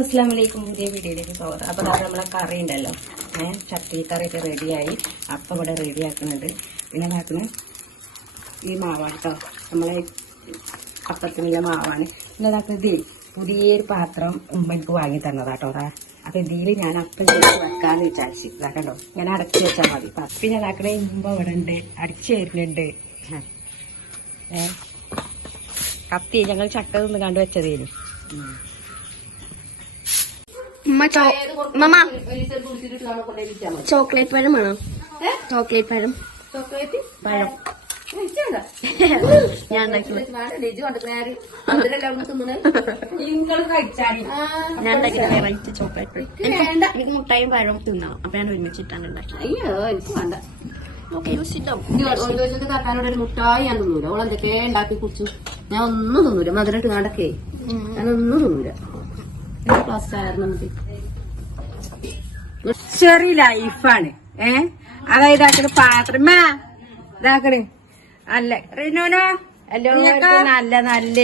അസ്സലാമലൈക്കും. പുതിയ വീഡിയോയിലേക്ക് സ്വാഗതം. അപ്പോൾ അത് നമ്മളെ കറി ഉണ്ടല്ലോ, ചട്ടി കറിയൊക്കെ റെഡിയായി. അപ്പം ഇവിടെ റെഡിയാക്കുന്നുണ്ട്. പിന്നെ ഇതാക്കുന്നത് ഈ മാവാണ് കേട്ടോ, നമ്മളെ അപ്പത്തിനുള്ള മാവാണ്. പിന്നെ ഇതാക്കുന്നത് പുതിയൊരു പാത്രം ഉമ്മക്ക് വാങ്ങി തന്നതാട്ടോ. അപ്പം ഇതിൽ ഞാൻ അപ്പം ചെയ്ത് വെക്കാന്ന് വിചാരിച്ചു. ഇതാക്കണ്ടോ, ഞാൻ അടച്ചു വെച്ചാൽ മതി. പിന്നെ ഇതാക്കണേ മുമ്പ് ഇവിടെ ഉണ്ട്, അടിച്ചു തരുന്നുണ്ട്. കത്തി ഞങ്ങൾ ചക്ക നിന്ന് കണ്ടു വെച്ചതേനു. ചോക്ലേറ്റ് പഴം വേണോ? ചോക്ലേറ്റ് പഴം പഴം ഞാൻ ഉണ്ടാക്കിയ വെറൈറ്റി ചോക്ലേറ്റ് പഴം. എനിക്ക് മുട്ടായും പഴവും തിന്നണം. അപ്പൊ ഞാൻ ഒരുമിച്ചിട്ടാണ് ഉണ്ടാക്കി. താത്താനോടൊരു മുട്ടായി ഞാൻ തിന്നൂല. ഓളെന്തൊക്കെ ഉണ്ടാക്കി കുടിച്ചു. ഞാൻ ഒന്നും തിന്നൂല. മധുരം ഇട്ട് നടക്കേ ഞാനൊന്നും തിന്നൂല. ക്ലാസ് ആയിരുന്നു മതി. ചെറിയ ലൈഫാണ്. അതായത് ഇതാക്കണ പാത്രം ഇതാക്കണേ അല്ല റിനോനോ എല്ലാവർക്കും നല്ല നല്ല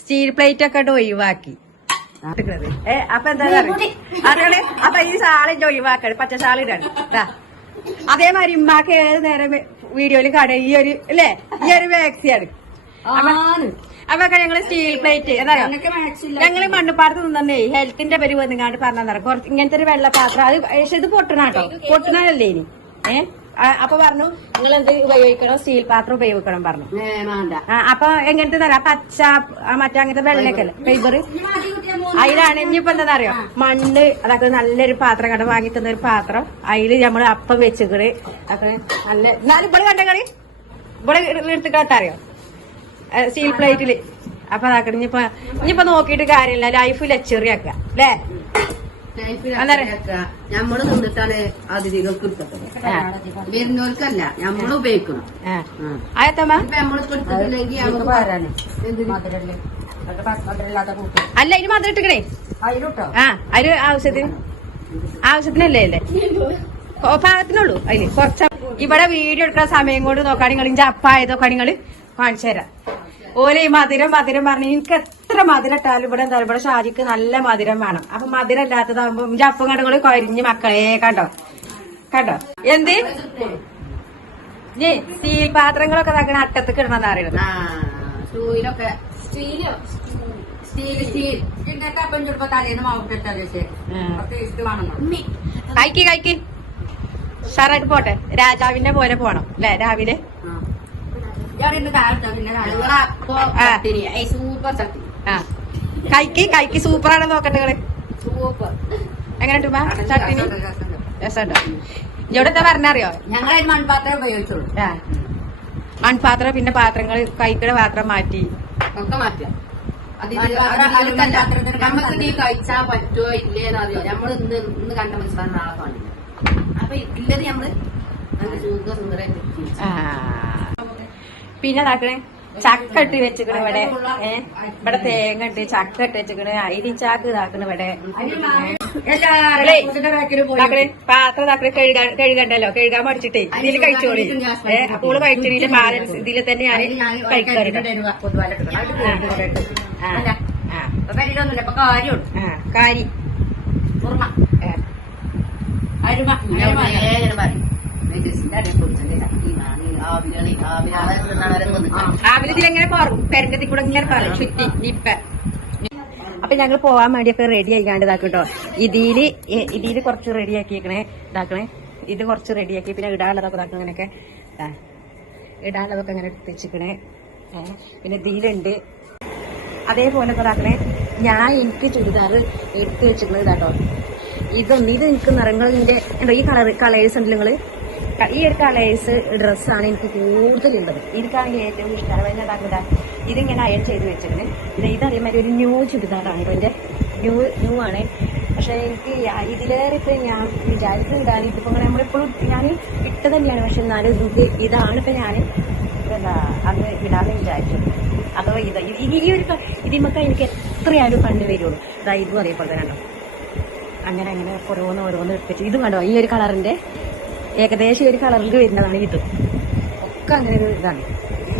സ്റ്റീൽ പ്ലേറ്റ് ഒക്കെ ഒഴിവാക്കി. അപ്പൊ എന്താ അറിയണേ, അപ്പൊ ഈ സാളിന്റെ ഒഴിവാക്കണേ, പച്ച സാളിടാണ്. അതേമാതിരി ഉമ്മാക്ക് ഏത് നേരം വീഡിയോയില് കട ഈ ഒരു അല്ലേ, ഈ ഒരു വ്യക്തിയാണ്. അപ്പൊ ഞങ്ങള് സ്റ്റീൽ പ്ലേറ്റ് ഞങ്ങള് മണ്ണുപാടത്ത് നിന്നേ ഹെൽത്തിന്റെ പേര് വന്നുകാണ്ട് പറഞ്ഞാൽ കുറച്ച് ഇങ്ങനത്തെ ഒരു വെള്ള പാത്രം. അത് പക്ഷെ ഇത് പൊട്ടണാട്ടോ, പൊട്ടണല്ലേ ഇനി. അപ്പൊ പറഞ്ഞു നിങ്ങൾ എന്ത് ഉപയോഗിക്കണം, സ്റ്റീൽ പാത്രം ഉപയോഗിക്കണം പറഞ്ഞു. അപ്പൊ എങ്ങനത്തെ തരാം, പച്ച മറ്റേ അങ്ങനത്തെ വെള്ളയൊക്കെ ഫൈബർ. അതിലാണ് ഇനിയിപ്പോ എന്താ അറിയോ, മണ്ണ് അതൊക്കെ നല്ലൊരു പാത്രം കട വാങ്ങി തന്ന ഒരു പാത്രം. അതില് നമ്മള് അപ്പം വെച്ചുകള് അതൊക്കെ നല്ല. എന്നാലും ഇവിടെ കണ്ടകളി ഇവിടെ എടുത്തിട്ടറിയോ സ്റ്റീൽ പ്ലേറ്റില്. അപ്പൊ അതാക്കണ ഇനിയിപ്പോ നോക്കിയിട്ട് കാര്യമില്ല, ലൈഫ് ലച്ചറിയാക്ക അല്ലേ. നമ്മള് നിന്നിട്ടാണ് അതിഥികൾക്ക് എടുത്തത്, വരുന്നവർക്കല്ല. നമ്മള് ഉപയോഗിക്കണം. അല്ല ഇനി മധുരം ഇട്ടിക്കണേ. അതില് ആവശ്യത്തിനല്ലേ അല്ലേ, പാകത്തിനുള്ളൂ. അതില് കുറച്ച് ഇവിടെ വീഡിയോ എടുക്കുന്ന സമയം കൊണ്ട് നോക്കാൻ നിങ്ങൾ ഇഞ്ച അപ്പായതൊക്കെ നിങ്ങൾ കാണിച്ചു തരാം. ഓലെ ഈ മധുരം പറഞ്ഞു എനിക്ക് എത്ര മധുരം ഇട്ടാലും ഇവിടെ എന്താ ഇവിടെ ഷാജിക്ക് നല്ല മധുരം വേണം. അപ്പൊ മധുരം ഇല്ലാത്തതാകുമ്പോ ഇഞ്ച അപ്പം കണ്ടുകൾ കൊരിഞ്ഞ് മക്കളെ കണ്ടോ കണ്ടോ. എന്ത് സ്റ്റീൽ പാത്രങ്ങളൊക്കെ തക്കണ അട്ടത്ത് കിടണെന്ന് അറിയുന്നത്. കഴിക്ക് ഷറായിട്ട് പോട്ടെ, രാജാവിന്റെ പോലെ പോണം അല്ലെ രാവിലെ. കൈക്ക് സൂപ്പറാണ് നോക്കട്ടെ നിങ്ങള്. എങ്ങനെ ചട്ടിനി രസമുണ്ടോ? ഇവിടെ എന്താ പറഞ്ഞറിയോ, ഞങ്ങൾ മൺപാത്രം ഉപയോഗിച്ചുള്ളൂ. മൺപാത്രം പിന്നെ പാത്രങ്ങൾ കൈക്കടെ പാത്രം മാറ്റി ഒക്കെ മാറ്റാം. നമുക്ക് നീ കഴിച്ചാ പറ്റുമോ ഇല്ലേന്നറിയോ. നമ്മൾ ഇന്ന് കണ്ട മനസ്സിലാണ് നാളെ കാണില്ല. അപ്പൊ ഇല്ലത് നമ്മള് നല്ല സുന്ദരായിട്ട്. പിന്നെ ഇതാക്കണേ ചക്ക ഇട്ട് വെച്ചിക്കണ് ഇവിടെ. ഇവിടെ തേങ്ങ ഇട്ട് ചക്ക ഇട്ട് വെച്ചിക്കണ്. അരിച്ചാക്ക് ഇതാക്കണ ഇവിടെ. പാത്രം ഇതാക്കണ കഴുകണ്ടല്ലോ, കഴുകാൻ പഠിച്ചിട്ടേ ഇതിൽ കഴിച്ചോളി. അപ്പോൾ കഴിച്ചിട്ട് ബാലൻസ് ഇതിൽ തന്നെ ഞാൻ കഴിക്കാറുണ്ട്. കാരി ഇതിലെങ്ങനെ പെരങ്കത്തിൽ കൂടെ ഇങ്ങനെ പറയും ചുറ്റി നിപ്പ. അപ്പൊ ഞങ്ങൾ പോവാൻ വേണ്ടിയൊക്കെ റെഡി ആയിക്കാണ്ട് ഇതാക്കട്ടോ. ഇതില് കുറച്ച് റെഡിയാക്കിയേക്കണേ ഇതാക്കണേ. ഇത് കുറച്ച് റെഡിയാക്കി പിന്നെ ഇടാനുള്ളതൊക്കെ ഇതാക്കണ ഇങ്ങനെയൊക്കെ ഇടാനുള്ളതൊക്കെ ഇങ്ങനെ എടുത്ത് വെച്ചിക്കണേ. പിന്നെ ഇതിലുണ്ട് അതേപോലെ ഇതാക്കണേ. ഞാൻ എനിക്ക് ചുരിദാർ എടുത്ത് വെച്ചിക്കണത് ഇതാട്ടോ. ഇത് എനിക്ക് നിറങ്ങളിന്റെ ഈ കളേഴ്സ് ഉണ്ട് നിങ്ങള്. ഈ ഒരു കളേഴ്സ് ഡ്രസ്സാണ് എനിക്ക് കൂടുതലുള്ളത്. എനിക്കാണെങ്കിൽ ഏറ്റവും ഇഷ്ടമാണ്. എന്താ ഇതിങ്ങനെ അയൺ ചെയ്ത് വെച്ചിട്ടുണ്ട്. പിന്നെ ഇതറിയാൻ ഒരു ന്യൂ ചുരിദാറാണ്, ഇതിന്റെ ന്യൂ ആണ്. പക്ഷെ എനിക്ക് ഇതിലേറെ ഇപ്പൊ ഞാൻ വിചാരിക്കുന്നുണ്ടാണ്. ഇതിപ്പോ നമ്മളെപ്പോഴും ഞാൻ ഇട്ട് തന്നെയാണ്. പക്ഷെ എന്നാലും ഇതാണ് ഇപ്പൊ ഞാൻ എന്താ അന്ന് ഇടാന്ന് വിചാരിച്ചു. അതോ ഇതിമൊക്കെ എനിക്ക് എത്രയായാലും കണ്ടു വരുള്ളൂ. ഇതും അതേപോലെ തന്നെ ഉണ്ടോ. അങ്ങനെ ഓരോന്ന് എടുത്തിട്ട് ഇത് കണ്ടോ. ഈ ഒരു കളറിന്റെ ഏകദേശം ഒരു കളറിൽ വരുന്നതാണ് ഇത്. ഒക്കെ അങ്ങനെ ഒരു ഇതാണ്.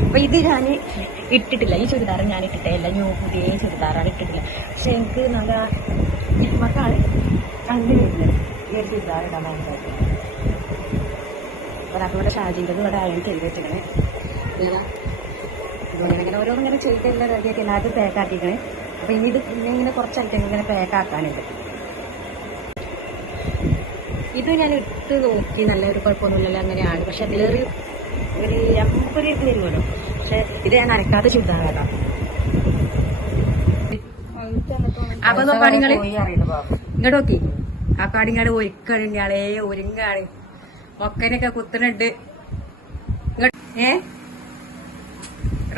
അപ്പൊ ഇത് ഞാൻ ഇട്ടിട്ടില്ല. ഈ ചുരിദാർ ഞാൻ ഇട്ടിട്ടില്ല. പുതിയ ചുരിദാറാണ് ഇട്ടിട്ടില്ല. പക്ഷെ എനിക്ക് നല്ല ചുരിദാർ ഇടാൻ വേണ്ടിയിട്ട്. അപ്പോൾ നമ്മുടെ ഷാജിൻ്റെ ഇവിടെ അയൺ ചെയ്ത് വെച്ചിങ്ങനെ ഇങ്ങനെ ഓരോന്നിങ്ങനെ ചെയ്തെല്ലാം റെഡിയാക്കി എല്ലാവരും പാക്കാക്കിക്കണേ. അപ്പോൾ ഇനി ഇത് ഇങ്ങനെ കുറച്ച് ഐറ്റങ്ങൾ ഇങ്ങനെ പാക്കാക്കാനുണ്ട്. ഇത് ഞാൻ ഇട്ട് നോക്കി, നല്ലൊരു കുഴപ്പമൊന്നുമില്ലല്ലോ, അങ്ങനെയാണ്. പക്ഷെ അതിലൊരു ഒരു അമ്പൊരു ഇത് വരുമല്ലോ. പക്ഷെ ഇത് ഞാൻ അരക്കാതെ ചുരിദാറാണ്. അപ്പൊ നോക്കാണ് നിങ്ങള് ഇങ്ങോട്ട് നോക്കി, ആ കാടിങ്ങാട് ഒരുക്കണിയാളെ ഒരുങ്ങാണ്, മൊക്കനൊക്കെ കുത്തുന്നുണ്ട്.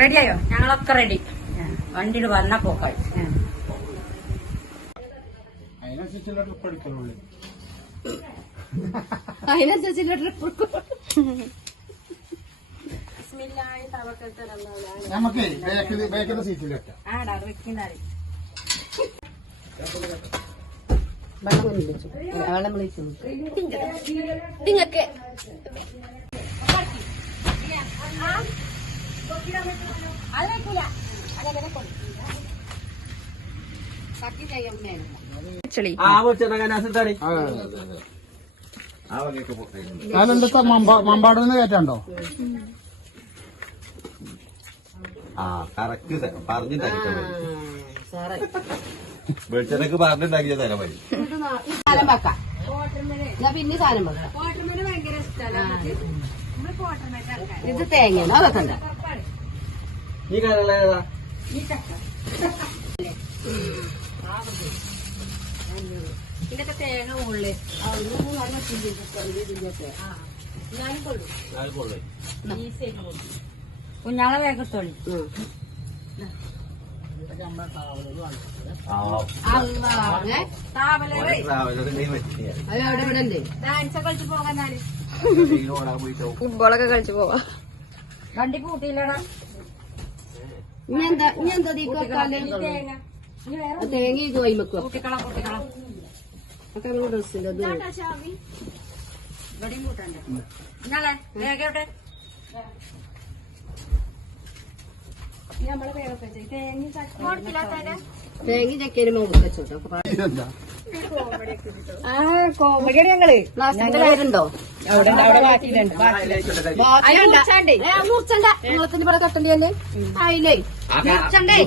റെഡിയായോ? ഞങ്ങളൊക്കെ റെഡി. വണ്ടിയിൽ വന്ന പോക്കായി. അതിനനുസരിച്ചുള്ള ട്രിപ്പ് വെള്ളം വിളിച്ചു നിങ്ങൾക്ക് അതെന്താ മമ്പാടുന്ന് കയറ്റാണ്ടോ? വെളിച്ചെണ്ണക്ക് പറഞ്ഞിട്ടുണ്ടാക്കിയ തരം മതി. സാധനം വെക്കാം, ഞാൻ പിന്നെ സാധനം വെക്കാം. ഇത് തേങ്ങയാണ്, അതൊക്കെ ഉണ്ട്. ഈ കരള ഏതാ? ഇതൊക്കെ തേങ്ങ മുകളിൽ കുഞ്ഞാളെ വേഗത്തോളി. അവിടെ ഇവിടെ ഉണ്ട്. ഡാൻസ് കളിച്ച് പോകാനാല് ഫുട്ബോളൊക്കെ കളിച്ചു പോവാ. വണ്ടി കൂട്ടിയില്ലടാ. ഇനി എന്താ തീക്കാല് തേങ്ങ ഇത് വൈ വെക്കുക. കൂട്ടിക്കളാം കൂട്ടിക്കളാം. ഒക്കെ അങ്ങനെ ഡ്രസ്സില്ല അത് ഇവിടെയും കൂട്ടണ്ടേ? ഇന്നാളെ വേഗം എവിടെ? നമ്മള് വേഗം തേങ്ങ ചക്കയില് മുകളിൽ വെച്ചോട്ടോ. കോമഡിയാണ് ഞങ്ങള്. ഉണ്ടോ മുറിച്ചണ്ട, നിങ്ങളത്തിന്റെ ഇവിടെ കട്ടണ്ടല്ലേ അതിലേ മുറിച്ചണ്ടേ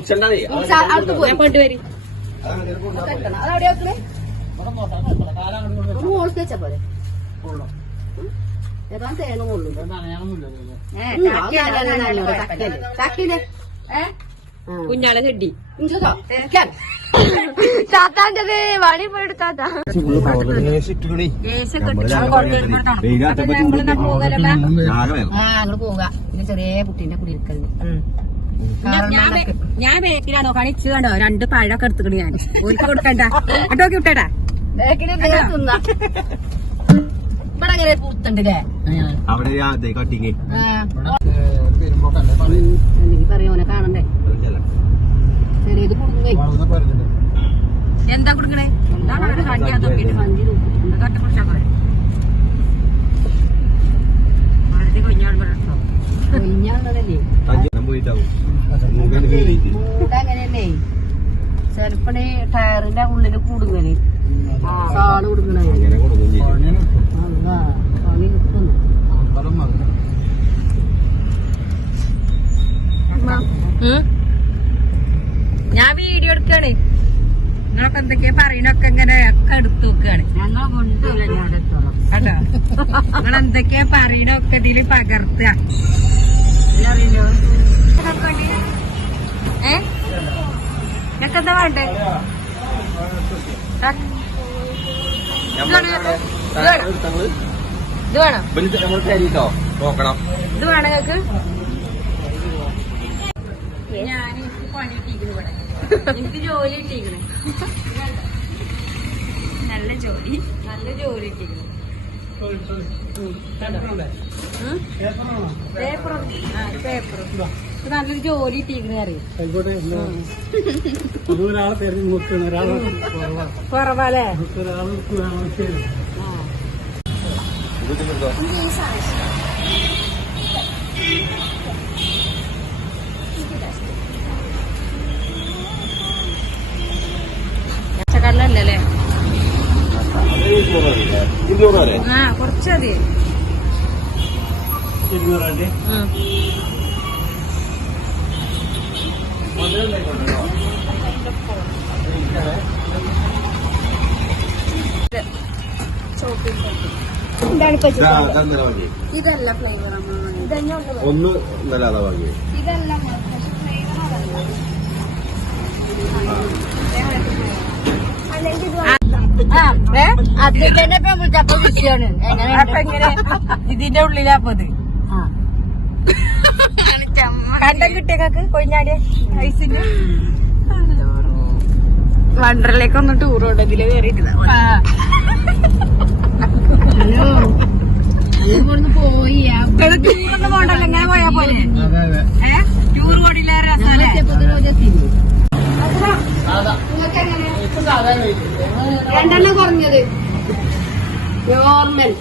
അടുത്ത് പോയി കൊണ്ടുവരി. അതവിടെ വെക്കണേ, മുകളിൽ വെച്ചാ പോലെ ഏതാ തേങ്ങ മുള്ളു ചക്കില് കുഞ്ഞാളെ ചെടി ഇഞ്ചോ താത്താൻ്റെത് വടി പോയെടുത്താത്ത അങ്ങോട്ട് പോവുക. പിന്നെ ചെറിയ കുട്ടീന്റെ കുടിയിരിക്കലിന് ഞാൻ ബേക്കിലാണോ കളിച്ചു കണ്ടോ? 2 പഴമൊക്കെ എടുത്തുക്കണ ഞാൻ ഓർക്ക് കൊടുക്കണ്ട. കേട്ടോ വിട്ടേടാ. തിന്ന ഇവിടെ അങ്ങനെ പൂത്തുണ്ടല്ലേ അവിടെ കട്ടിങ് അല്ലെങ്കിൽ പറയോനെ കാണണ്ടേ. ചെറിയത് കുടുങ്ങി എന്താ കൊടുക്കണേ? സഞ്ചി തൂക്കിട്ടുണ്ട്. കട്ടി കുടിച്ചാ പോരെ. കൊഞ്ഞാണല്ലേ പോയിട്ടാവും മൂട അങ്ങനെയല്ലേ. ചെറുപ്പണി ടയറിന്റെ ഉള്ളില് കുടുങ്ങല് സാള് കുടുങ്ങണേ. അങ്ങനെ കൊടുക്കും ചെയ്യും. പണി നിൽക്കുന്നു. ഞാൻ വീഡിയോ എടുക്കാണ്. നിങ്ങളൊക്കെ എന്തൊക്കെയാ പറയണൊക്കെ ഇങ്ങനെ ഒക്കെ എടുത്തു നോക്കാണ്. ഞങ്ങൾ കൊണ്ടുപോയില്ല ഞാൻ എടുത്തോളാം കേട്ടോ. നിങ്ങൾ എന്തൊക്കെയാ പറയണൊക്കെ ഇതില് പകർത്തുക. എന്താ വേണ്ടേ? ഇത് വേണം, നമ്മൾ തരീട്ടോ നോക്കണം. ഇത് വേണം നിങ്ങക്ക്. ഞാൻ എനിക്ക് പണി കിട്ടിയിരിക്കുന്നു ഇവിടെ. എനിക്ക് ജോലി കിട്ടിയിരിക്കണേ. നല്ല ജോലി കിട്ടിയിരിക്കുന്നു. പേപ്പറും നല്ലൊരു ജോലി കിട്ടിയിരിക്കണ അറിയാം. ഒരാളെ തെരഞ്ഞു നോക്കുന്ന ഒരാളെ കുറവല്ലേ? പച്ചക്കറിലല്ലേ? ആ കുറച്ചതി ഇതല്ല ഫ്ലേവർ ഒന്ന് നല്ലതാ വാങ്ങി ഇതല്ല ഇതിന്റെ ഉള്ളിലാപ്പത് കണ്ടം കിട്ടിയക്കാക്ക് കൊഞ്ഞാടിയ ഐസിന്റെ വണ്ടറിലേക്ക് ഒന്ന് ടൂർ ഉണ്ട് ഇതില് കയറിയിട്ടില്ല പോയി ടൂറൊന്നും പോണ്ടല്ലോ ഇങ്ങനെ പോയാ പോലെ അതെ അതെ ടൂർ പോണില്ല രണ്ടെണ്ണം കുറഞ്ഞത് നോർമൽ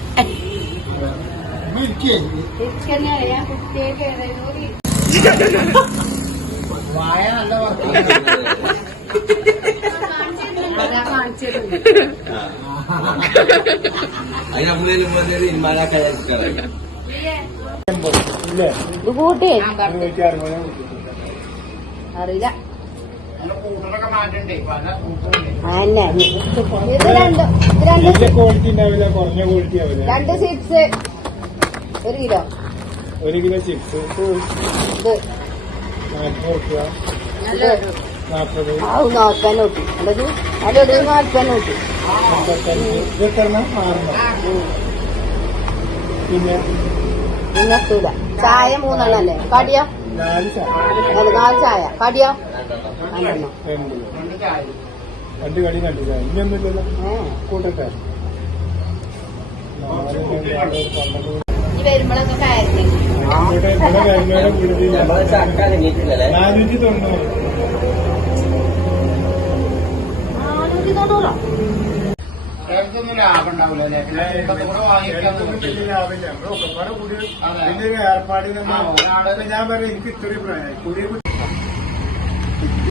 വായ നല്ല വർക്ക് അത് നമ്മളേലും ഇല്ലേ ഇത് കൂട്ടേ 260 അറിയില്ല നല്ല കൂട്ടറൊക്കെ മാറ്റണ്ടേ പല അന്നെ ഇത് രണ്ടും വലിയ ക്വാളിറ്റി ഉണ്ടാവില്ല കുറഞ്ഞ ക്വാളിറ്റി ആവില്ല 2 ചിപ്സ് 1 കിലോ 1 കിലോ ചിപ്സ് ഇത് 40 രൂപ ഇത് 40 നോക്കാൻ നോക്കി അല്ലത് അല്ലത് നോക്കാൻ നോക്കി 55 ഇതെത്ര 6 പിന്നെ ഇന്നത്തൂല ചായ 3 എണ്ണല്ലേ കടിയോ 4 ചായ 4 ചായ കടിയോ 2 എണ്ണം 2 ചായ 2 കടി 2 ചായ ഇനിയൊന്നുമില്ലല്ലോ കൂട്ടട്ടെ ഈ വരുമ്പോഴൊക്കെ കയറി ഇവിടെ വരുന്നവരെ കൂടുതൽ നമ്മളെ ചക്ക നീട്ടില്ലല്ലേ 490 490 ഒന്നും ലാഭം ഉണ്ടാവില്ല വലിയ ലാഭമില്ല നമ്മളൊക്കെ കൂടി വലിയൊരു ഏർപ്പാടിൽ ഒരാളെ ഞാൻ പറയാം എനിക്ക് ഇത്രയും പ്രായം കൂടി